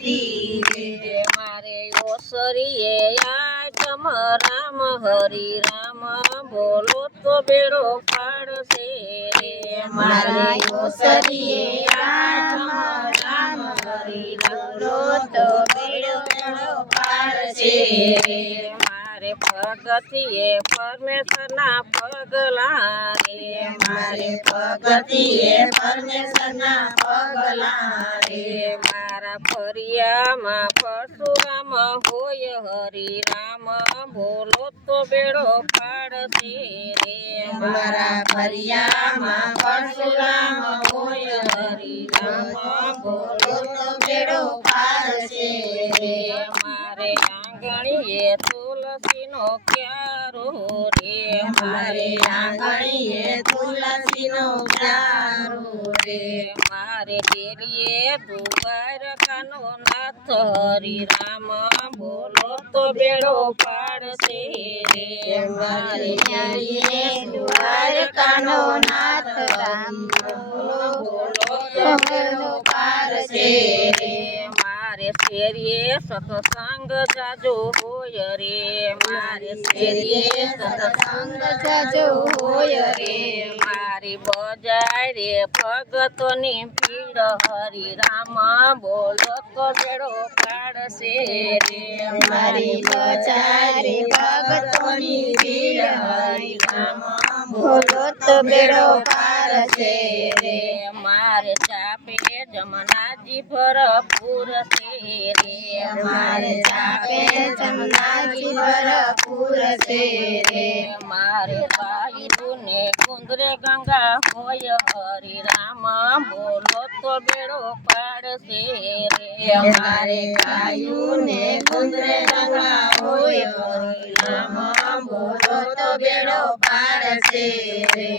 હતી રે મારે ઓસરીએ આટમ રામ હરી રામ બોલો તો બેડો પાડશે રે મારા ઓસરીએ આઠમ રામ હરી બોલો તો બેડો પાડશે રે મારે ભગતિએ પરમેશ્વરના પગલા રે મારે ભગતિએ પરમેશ્વરના પગલા રે મારા ફરિયામાં પરશુરામ હોય હરી રામ બોલો તો બેડો પાડશે રે મારા ફરિયામાં પરશુરામ હોય હરી રામ બોલો તો બેડો પાડશે રે મારે આંગણીએ તુલસીનો ક્યારો રે મારે આંગણીએ તુલસીનો ક્યારો રે મારે ડેરીએ દ્વારકાનો નાથ હરી રામ બોલો તો બેડો પાડશે રે મારે ન્યારીએ દ્વારકાનો નાથ રામ બોલો તો બેડો પાડશે રે મારે શેરીએ સત્સંગ જાજો હોય રે મારે શેરીએ સત્સંગ જાજો હોય રે મારી બજારે ભગતોની ભીડ હરી રામ બોલો તો બેડો પાડશે રે મારી બજારે ભગતોની ભીડ હરી રામ બોલો તો બેડો પાડશે રે મારે ચાપે જમનાજી ભરપૂર છે રે મારે ચાપે જમનાજી ભરપૂર છે રે મારે બાયુને કુંદરે ગંગા હોય હરી રામ બોલો તો બેડો પાડશે રે મારે ગાયુને કુંદરે ગંગા હોય હરી રામ બોલો તો બેડો પાડશે રે